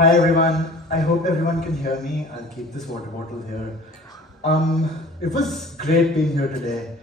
Hi everyone, I hope everyone can hear me. I'll keep this water bottle here. It was great being here today.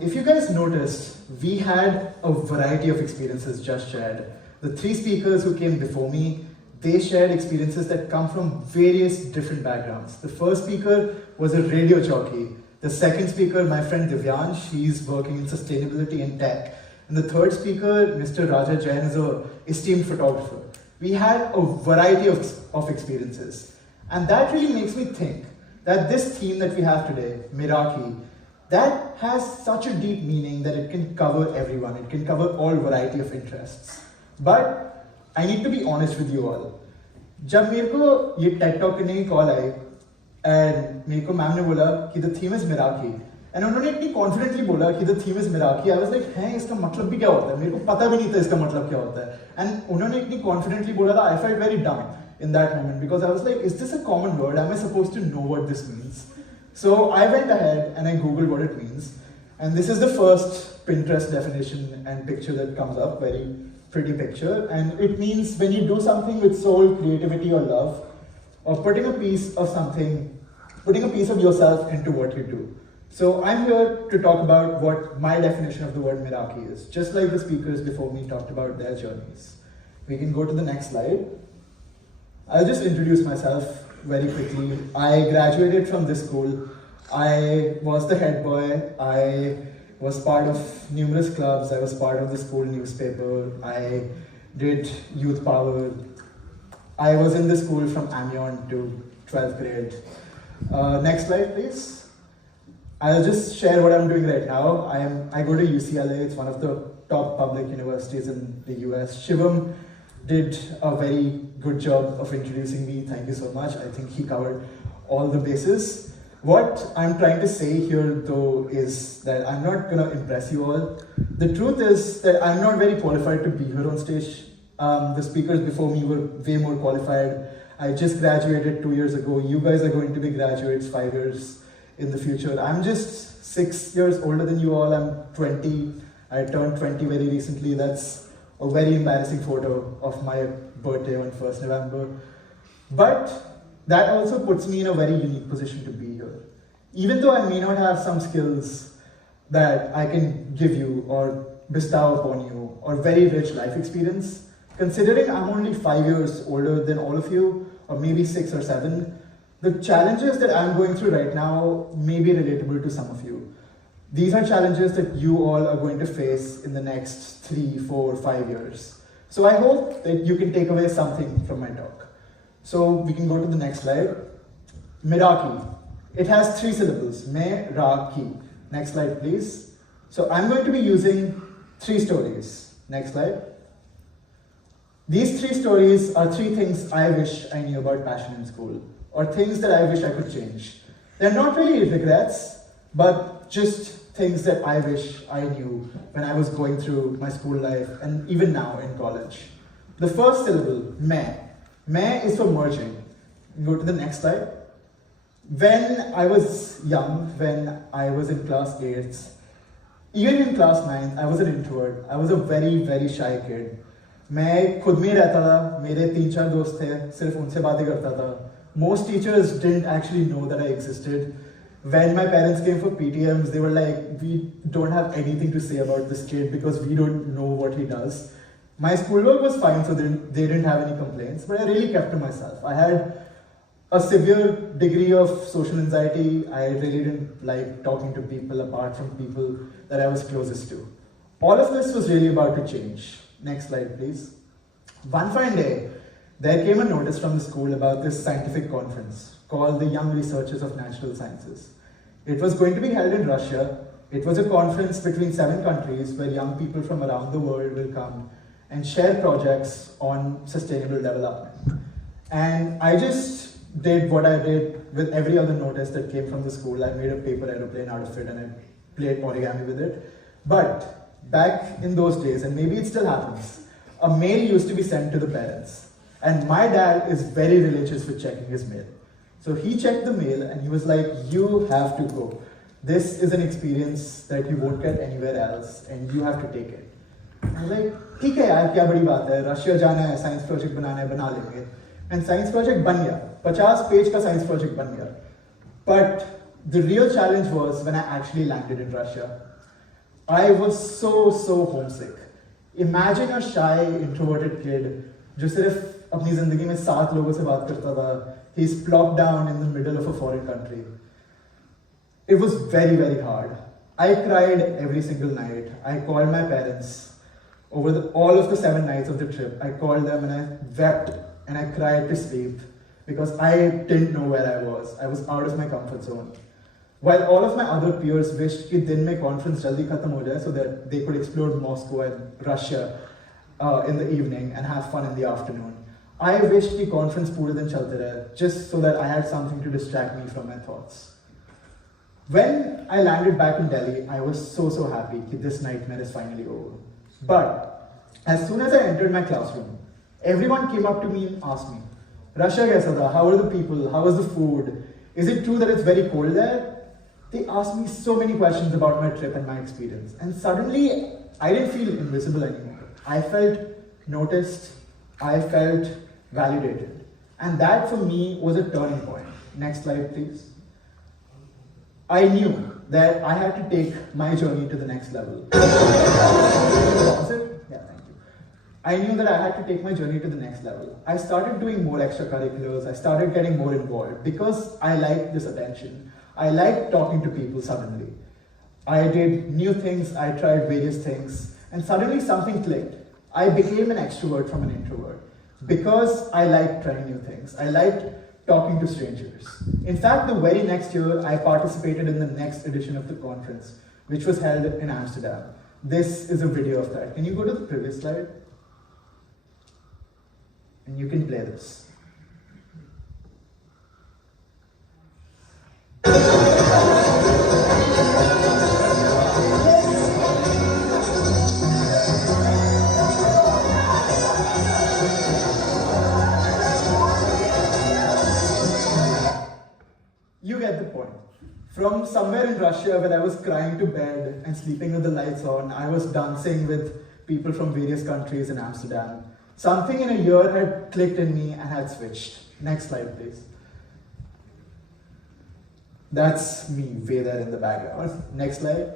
If you guys noticed, we had a variety of experiences just shared. The three speakers who came before me, they shared experiences that come from various different backgrounds. The first speaker was a radio jockey. The second speaker, my friend Divyansh, he's working in sustainability and tech. And the third speaker, Mr. Raja Jain, is an esteemed photographer. We had a variety of experiences. And that really makes me think that this theme that we have today, Meraki, that has such a deep meaning that it can cover everyone. It can cover all variety of interests. But I need to be honest with you all. जब मेरे को ये TED Talk करने की call I, and मेरे को ma'am ने बोला कि the theme is Meraki, and उन्होंने इतनी confidently बोला कि the theme is Meraki, I was like, हैं इसका मतलब भी क्या होता है? मेरे को पता भी नहीं था इसका मतलब क्या होता है. And उन्होंने इतनी confidently बोला था, I felt very dumb in that moment because I was like, is this a common word? Am I supposed to know what this means? So I went ahead and I googled what it means, and this is the first Pinterest definition and picture that comes up, very pretty picture, and it means when you do something with soul, creativity or love, or putting a piece of yourself into what you do. So I'm here to talk about what my definition of the word Meraki is, just like the speakers before me talked about their journeys. We can go to the next slide. I'll just introduce myself very quickly. I graduated from this school. I was the head boy. I was part of numerous clubs. I was part of the school newspaper. I did youth power. I was in the school from Amion to 12th grade. Next slide, please. I'll just share what I'm doing right now. I go to UCLA. It's one of the top public universities in the US. Shivam did a very good job of introducing me. Thank you so much. I think he covered all the bases. What I'm trying to say here though is that I'm not gonna impress you all. The truth is that I'm not very qualified to be here on stage. The speakers before me were way more qualified. I just graduated 2 years ago. You guys are going to be graduates 5 years in the future. I'm just 6 years older than you all. I'm 20. I turned 20 very recently. That's a very embarrassing photo of my birthday on 1st November. But that also puts me in a very unique position to be here. Even though I may not have some skills that I can give you or bestow upon you or very rich life experience, considering I'm only 5 years older than all of you, or maybe 6 or 7, the challenges that I'm going through right now may be relatable to some of you. These are challenges that you all are going to face in the next 3, 4, 5 years. So I hope that you can take away something from my talk. So we can go to the next slide. Meraki. It has 3 syllables. Meraki. Next slide, please. So I'm going to be using 3 stories. Next slide. These 3 stories are 3 things I wish I knew about passion in school, or things that I wish I could change. They're not really regrets, but just things that I wish I knew when I was going through my school life and even now in college. The first syllable, me. Me is for merging. Go to the next slide. When I was young, when I was in class 8th, even in class 9th, I was an introvert. I was a very, very shy kid. मैं खुद में रहता था, मेरे 3-4 दोस्त थे, सिर्फ उनसे बातें करता था. Most teachers didn't actually know that I existed. When my parents came for PTMs, they were like, we don't have anything to say about this kid because we don't know what he does. My schoolwork was fine, so they didn't have any complaints, but I really kept to myself. I had a severe degree of social anxiety. I really didn't like talking to people apart from people that I was closest to. All of this was really about to change. Next slide, please. One fine day, there came a notice from the school about this scientific conference called the Young Researchers of Natural Sciences. It was going to be held in Russia. It was a conference between 7 countries where young people from around the world will come and share projects on sustainable development. And I just did what I did with every other notice that came from the school. I made a paper aeroplane out of it and I played origami with it. But back in those days, and maybe it still happens, a mail used to be sent to the parents. And my dad is very religious with checking his mail. So he checked the mail and he was like, you have to go. This is an experience that you won't get anywhere else and you have to take it. I was like, ठीक है यार, क्या बड़ी बात है, Russia जाना है, science project बनाना है, बना लेंगे. And science project बन गया, 50 पेज का science project बन गया. But the real challenge was when I actually landed in Russia. I was so homesick. Imagine a shy, introverted kid जो सिर्फ अपनी जिंदगी में 7 लोगों से बात करता था. He's plopped down in the middle of a foreign country. It was very hard. I cried every single night. I called my parents over all of the 7 nights of the trip. I called them and I wept and I cried to sleep because I didn't know where I was. I was out of my comfort zone. While all of my other peers wished कि दिन में conference जल्दी खत्म हो जाए so that they could explore Moscow and Russia in the evening and have fun in the afternoon, I wished कि conference पूरे दिन चलते रहे just so that I had something to distract me from my thoughts. When I landed back in Delhi, I was so happy that this nightmare is finally over. But as soon as I entered my classroom, everyone came up to me and asked me, Russia kaisa tha? How are the people? How was the food? Is it true that it's very cold there? They asked me so many questions about my trip and my experience. And suddenly, I didn't feel invisible anymore. I felt noticed. I felt validated. And that for me was a turning point. Next slide, please. I knew that I had to take my journey to the next level. Was it? Yeah, thank you. I knew that I had to take my journey to the next level. I started doing more extracurriculars. I started getting more involved because I liked this attention. I liked talking to people suddenly. I did new things. I tried various things. And suddenly something clicked. I became an extrovert from an introvert because I liked trying new things. I liked talking to strangers. In fact, the very next year, I participated in the next edition of the conference, which was held in Amsterdam. This is a video of that. Can you go to the previous slide? And you can play this. You get the point. From somewhere in Russia where I was crying to bed and sleeping with the lights on, I was dancing with people from various countries in Amsterdam. Something in a year had clicked in me and had switched. Next slide, please. That's me way there in the background. Next slide.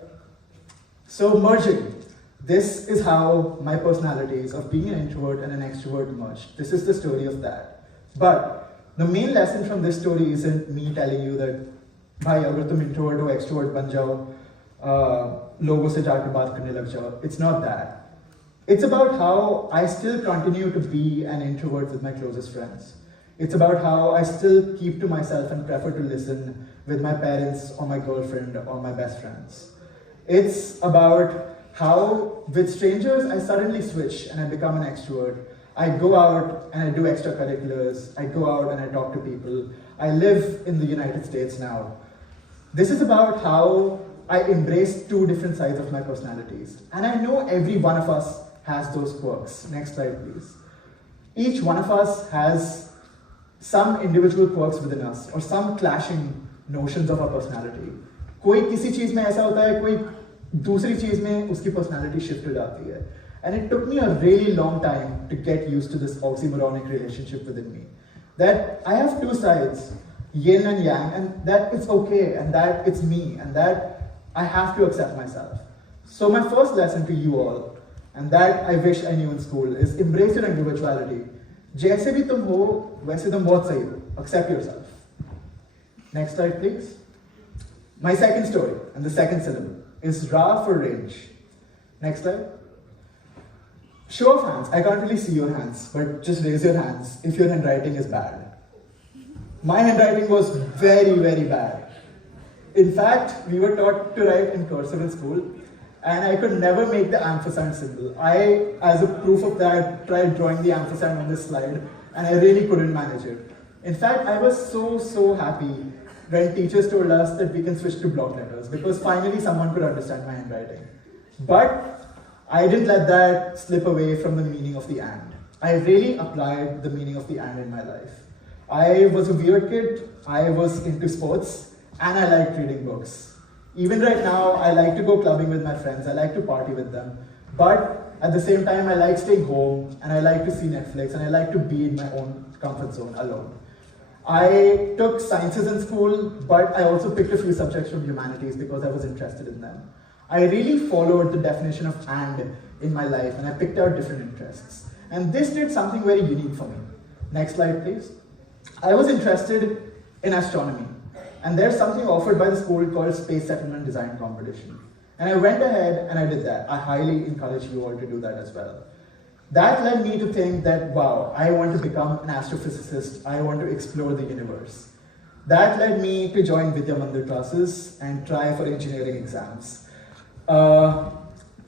So merging. This is how my personalities of being an introvert and an extrovert merged. This is the story of that. But the main lesson from this story isn't me telling you that भाई अगर तुम introvert हो extrovert बन जाओ, लोगों से जाके बात करने लग जाओ. It's not that. It's about how I still continue to be an introvert with my closest friends. It's about how I still keep to myself and prefer to listen with my parents or my girlfriend or my best friends. It's about how with strangers I suddenly switch and I become an extrovert. I go out and I do extracurriculars. I go out and I talk to people. I live in the United States now. This is about how I embrace 2 different sides of my personalities. And I know every one of us has those quirks. Next slide, please. Each one of us has some individual quirks within us or some clashing notions of our personality. कोई किसी चीज में ऐसा होता है, कोई दूसरी चीज में उसकी personality shift हो जाती है. And it took me a really long time to get used to this oxymoronic relationship within me. That I have 2 sides, yin and yang, and that it's okay, and that it's me, and that I have to accept myself. So my first lesson to you all, and that I wish I knew in school, is embrace your individuality. जैसे भी तुम हो, वैसे तुम बहुत सही हो. Accept yourself. Next slide, please. My second story, and the second syllable, is Ra for range. Next slide. Show of hands. I can't really see your hands, but just raise your hands if your handwriting is bad. My handwriting was very bad. In fact, we were taught to write in cursive in school, and I could never make the ampersand symbol. I, as a proof of that, tried drawing the ampersand on this slide, and I really couldn't manage it. In fact, I was so happy when teachers told us that we can switch to block letters, because finally someone could understand my handwriting. But I didn't let that slip away from the meaning of the and. I really applied the meaning of the and in my life. I was a weird kid, I was into sports, and I liked reading books. Even right now, I like to go clubbing with my friends, I like to party with them. But At the same time, I like staying home, and I like to see Netflix, and I like to be in my own comfort zone alone. I took sciences in school, but I also picked a few subjects from humanities because I was interested in them. I really followed the definition of "and" in my life, and I picked out different interests. And this did something very unique for me. Next slide, please. I was interested in astronomy, and there's something offered by the school called Space Settlement Design Competition. And I went ahead and I did that. I highly encourage you all to do that as well. That led me to think that, wow, I want to become an astrophysicist. I want to explore the universe. That led me to join Vidya Mandir classes and try for engineering exams.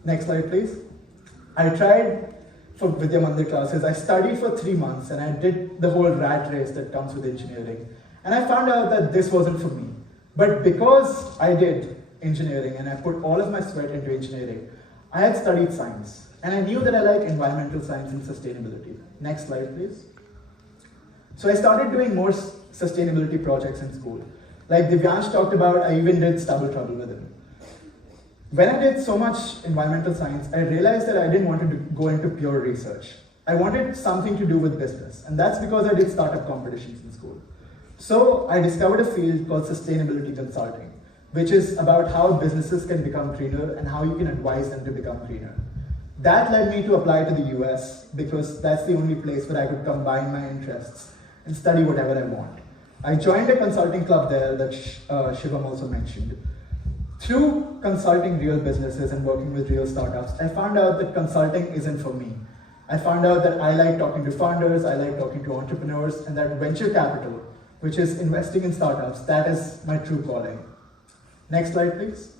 Next slide, please. I tried for Vidya Mandir classes. I studied for 3 months and I did the whole rat race that comes with engineering. And I found out that this wasn't for me. But because I did engineering and I put all of my sweat into engineering, I had studied science. And I knew that I like environmental science and sustainability. Next slide, please. So I started doing more sustainability projects in school. Like Divyansh talked about, I even did Stubble Trouble with him. When I did so much environmental science, I realized that I didn't want to go into pure research. I wanted something to do with business. And that's because I did startup competitions in school. So I discovered a field called sustainability consulting, which is about how businesses can become greener and how you can advise them to become greener. That led me to apply to the US because that's the only place where I could combine my interests and study whatever I want. I joined a consulting club there that Shivam also mentioned. Through consulting real businesses and working with real startups, I found out that consulting isn't for me. I found out that I like talking to founders, I like talking to entrepreneurs, and that venture capital, which is investing in startups, that is my true calling. Next slide, please.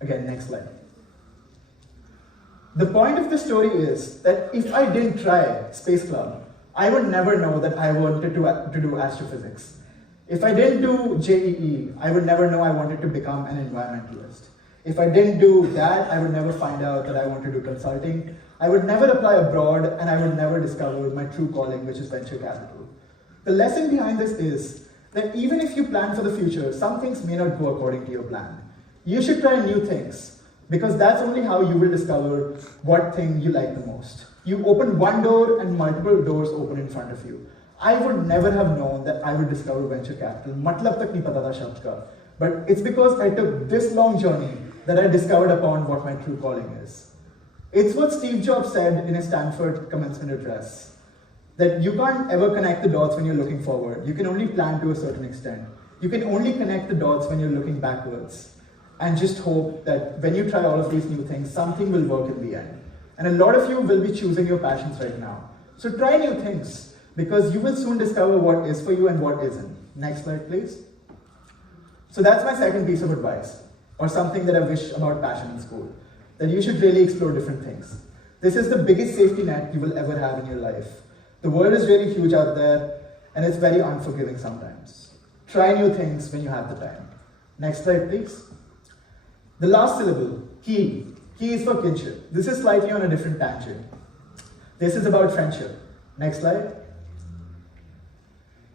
Again, next slide. The point of the story is that if I didn't try Space Club, I would never know that I wanted to do astrophysics. If I didn't do JEE, I would never know I wanted to become an environmentalist. If I didn't do that, I would never find out that I want to do consulting. I would never apply abroad, and I would never discover my true calling, which is venture capital. The lesson behind this is that even if you plan for the future, some things may not go according to your plan. You should try new things, because that's only how you will discover what thing you like the most. You open one door and multiple doors open in front of you. I would never have known that I would discover venture capital. Matlab tak nahi pata tha shabd ka. But it's because I took this long journey that I discovered upon what my true calling is. It's what Steve Jobs said in his Stanford commencement address, that you can't ever connect the dots when you're looking forward. You can only plan to a certain extent. You can only connect the dots when you're looking backwards. And just hope that when you try all of these new things, something will work in the end. And a lot of you will be choosing your passions right now. So try new things, because you will soon discover what is for you and what isn't. Next slide, please. So that's my second piece of advice, or something that I wish about passion in school, that you should really explore different things. This is the biggest safety net you will ever have in your life. The world is really huge out there, and it's very unforgiving sometimes. Try new things when you have the time. Next slide, please. The last syllable, key. Key is for kinship. This is slightly on a different tangent. This is about friendship. Next slide.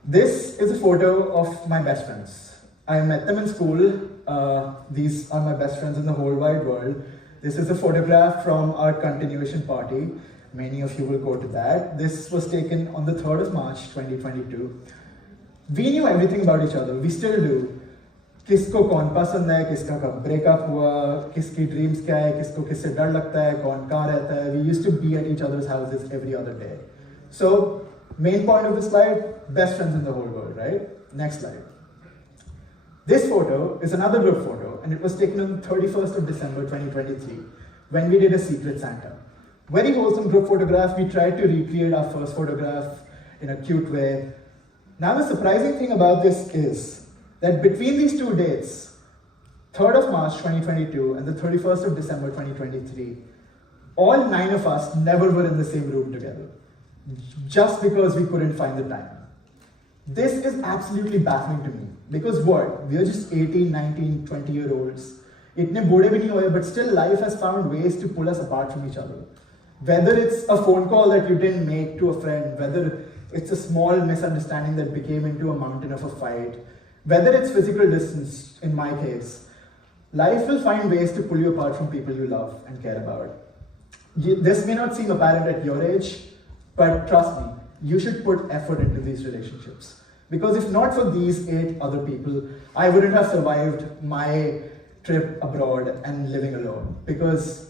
This is a photo of my best friends. I met them in school. These are my best friends in the whole wide world. This is a photograph from our continuation party. Many of you will go to that. This was taken on the 3rd of March, 2022. We knew everything about each other. We still do. किसको कौन पसंद है, किसका कब breakup हुआ, किसकी dreams क्या है, किसको किससे डर लगता है, कौन कहाँ रहता है. We used to be at each other's houses every other day. So, main point of the slide, best friends in the whole world, right? Next slide. This photo is another group photo, and it was taken on the 31st of December 2023, when we did a Secret Santa. Very wholesome group photograph. We tried to recreate our first photograph in a cute way. Now the surprising thing about this is that between these two dates, 3rd of March 2022 and the 31st of December 2023, all 9 of us never were in the same room together, just because we couldn't find the time. This is absolutely baffling to me, because what? We are just 18, 19, 20-year-olds. Itne bode bhi nahi hoye, but still life has found ways to pull us apart from each other. Whether it's a phone call that you didn't make to a friend, whether it's a small misunderstanding that became into a mountain of a fight, whether it's physical distance, in my case, Life will find ways to pull you apart from people you love and care about. This may not seem apparent at your age, but trust me, you should put effort into these relationships. Because if not for these 8 other people, I wouldn't have survived my trip abroad and living alone. Because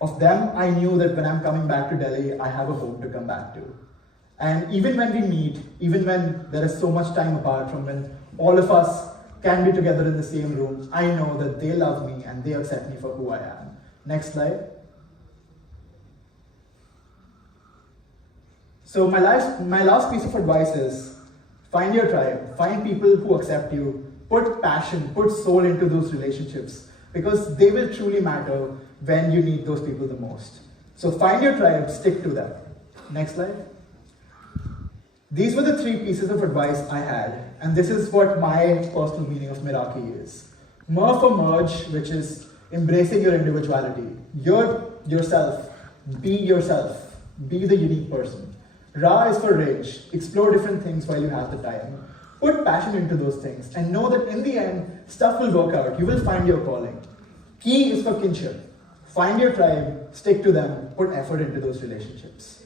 of them, I knew that when I'm coming back to Delhi, I have a home to come back to. And even when we meet, even when there is so much time apart from when all of us can be together in the same room, I know that they love me and they accept me for who I am. Next slide. So my last piece of advice is, find your tribe, find people who accept you, put passion, put soul into those relationships, because they will truly matter when you need those people the most. So find your tribe, stick to them. Next slide. These were the 3 pieces of advice I had, and this is what my personal meaning of Meraki is. Mer for merge, which is embracing your individuality. Yourself, be the unique person. Ra is for rage, explore different things while you have the time. Put passion into those things and know that in the end, stuff will work out. You will find your calling. Ki is for kinship. Find your tribe, stick to them, put effort into those relationships.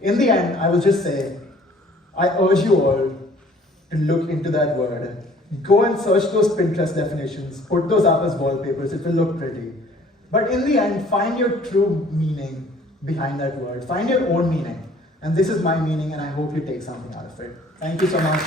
In the end, I will just say, I urge you all to look into that word. Go and search those Pinterest definitions, put those up as wallpapers, it will look pretty. But in the end, find your true meaning behind that word. Find your own meaning. And this is my meaning, and I hope you take something out of it. Thank you so much.